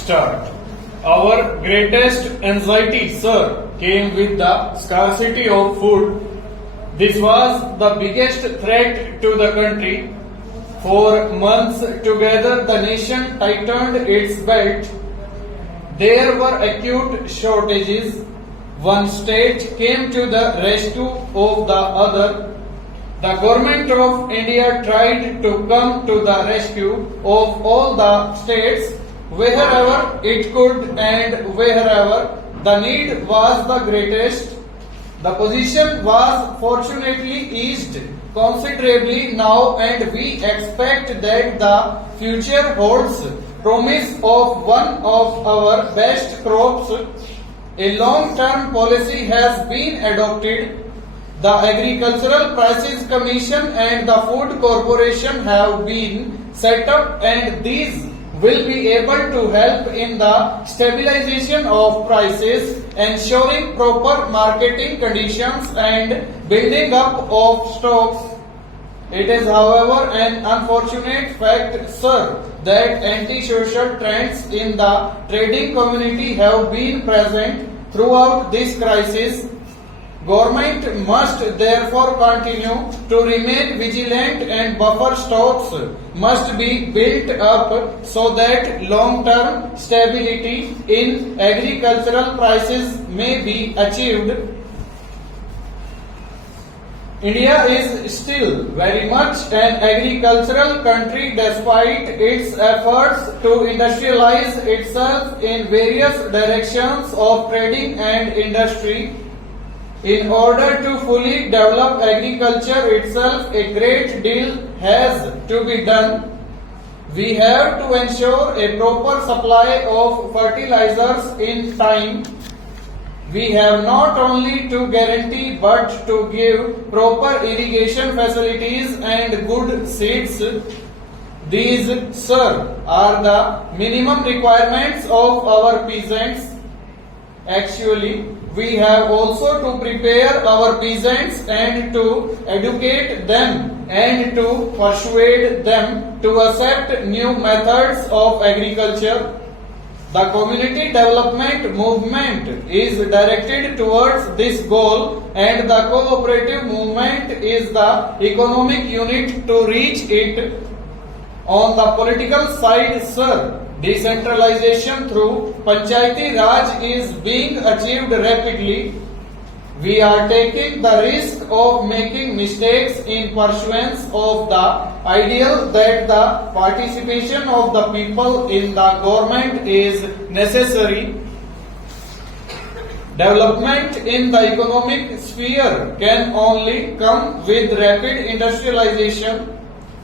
Start. Our greatest anxiety, sir, came with the scarcity of food. This was the biggest threat to the country. For months together, the nation tightened its belt. There were acute shortages. One state came to the rescue of the other. The government of India tried to come to the rescue of all the states wherever it could and wherever the need was the greatest. The position was fortunately eased considerably now, and we expect that the future holds promise of one of our best crops. A long-term policy has been adopted. The Agricultural Prices Commission and the Food Corporation have been set up, and these will be able to help in the stabilization of prices, ensuring proper marketing conditions and building up of stocks. It is, however, an unfortunate fact, sir, that anti-social trends in the trading community have been present throughout this crisis. Government must therefore continue to remain vigilant, and buffer stocks must be built up so that long-term stability in agricultural prices may be achieved. India is still very much an agricultural country despite its efforts to industrialize itself in various directions of trading and industry. In order to fully develop agriculture itself, a great deal has to be done. We have to ensure a proper supply of fertilizers in time. We have not only to guarantee but to give proper irrigation facilities and good seeds. These, sir, are the minimum requirements of our peasants. Actually, we have also to prepare our peasants and to educate them and to persuade them to accept new methods of agriculture. The community development movement is directed towards this goal, and the cooperative movement is the economic unit to reach it. On the political side, sir, decentralization through Panchayati Raj is being achieved rapidly. We are taking the risk of making mistakes in pursuance of the ideal that the participation of the people in the government is necessary. Development in the economic sphere can only come with rapid industrialization.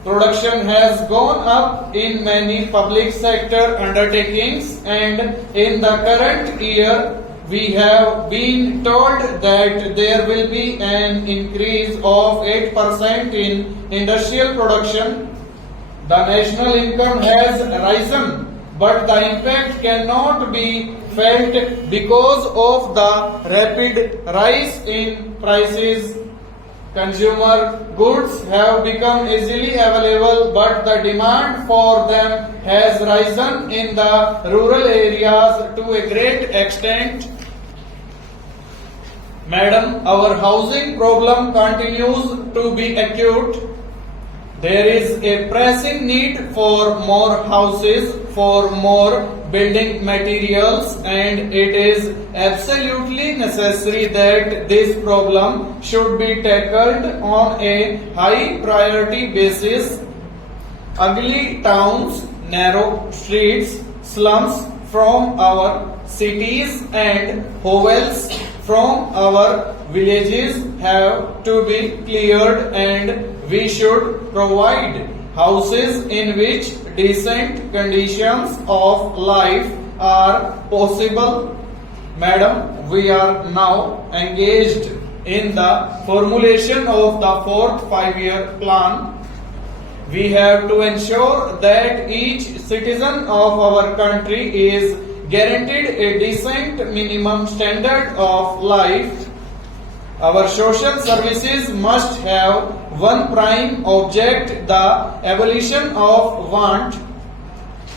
Production has gone up in many public sector undertakings, and in the current year we have been told that there will be an increase of 8% in industrial production. The national income has risen, but the impact cannot be felt because of the rapid rise in prices. Consumer goods have become easily available, but the demand for them has risen in the rural areas to a great extent. Madam, our housing problem continues to be acute. There is a pressing need for more houses, for more building materials, and it is absolutely necessary that this problem should be tackled on a high priority basis. Ugly towns, narrow streets, slums from our cities and hovels from our villages have to be cleared, and we should provide houses in which decent conditions of life are possible. Madam, we are now engaged in the formulation of the fourth five-year plan. We have to ensure that each citizen of our country is guaranteed a decent minimum standard of life. Our social services must have one prime object, the abolition of want.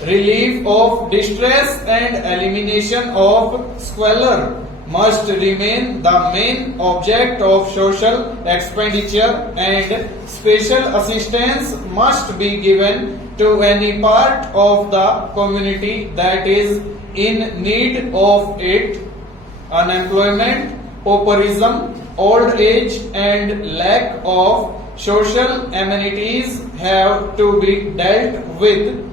relief of distress and elimination of squalor must remain the main object of social expenditure, and special assistance must be given to any part of the community that is in need of it. Unemployment, pauperism, old age, and lack of social amenities have to be dealt with.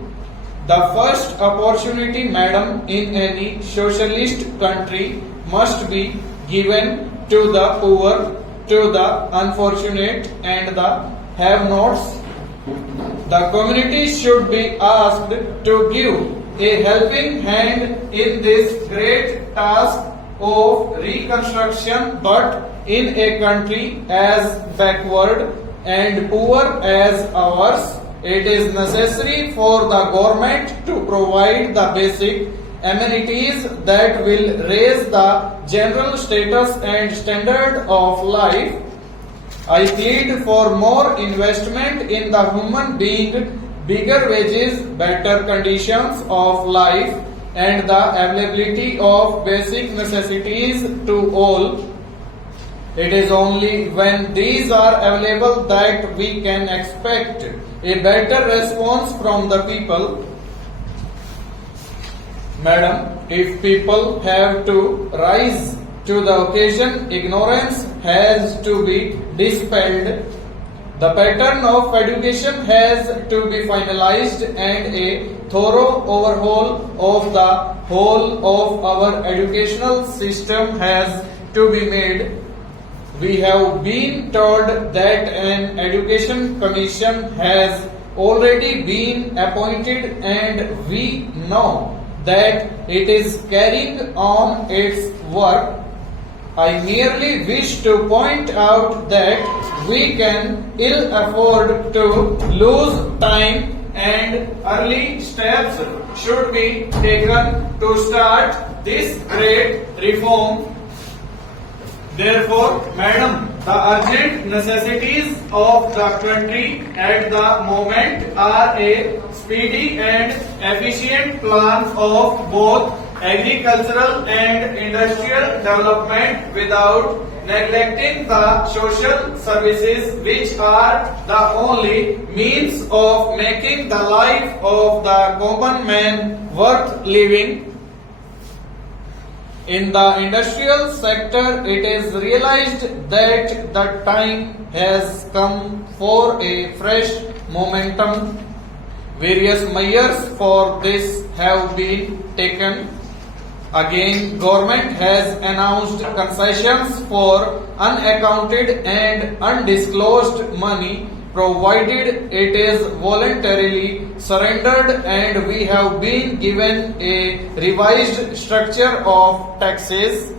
The first opportunity, madam, in any socialist country must be given to the poor, to the unfortunate, and the have-nots. The community should be asked to give a helping hand in this great task of reconstruction, but in a country as backward and poor as ours, it is necessary for the government to provide the basic amenities that will raise the general status and standard of life. I plead for more investment in the human being, bigger wages, better conditions of life, and the availability of basic necessities to all. It is only when these are available that we can expect a better response from the people. Madam, if people have to rise to the occasion, ignorance has to be dispelled. The pattern of education has to be finalized, and a thorough overhaul of the whole of our educational system has to be made. We have been told that an education commission has already been appointed, and we know that it is carrying on its work. I merely wish to point out that we can ill afford to lose time, and early steps should be taken to start this great reform. Therefore, madam, the urgent necessities of the country at the moment are a speedy and efficient plan of both agricultural and industrial development without neglecting the social services, which are the only means of making the life of the common man worth living. In the industrial sector, it is realized that the time has come for a fresh momentum. Various measures for this have been taken. Again, government has announced concessions for unaccounted and undisclosed money, provided it is voluntarily surrendered, and we have been given a revised structure of taxes.